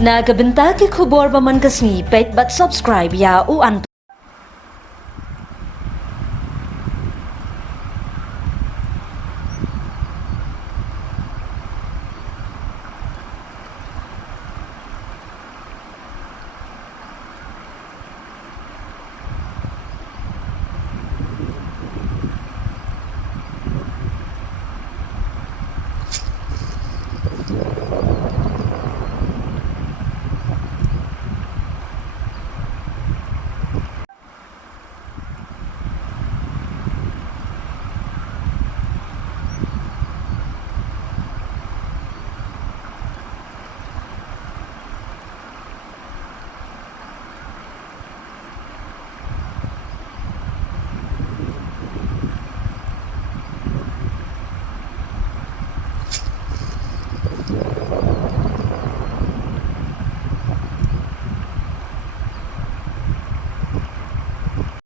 Nagabenta ki khubor ba man kasni pet but subscribe ya u an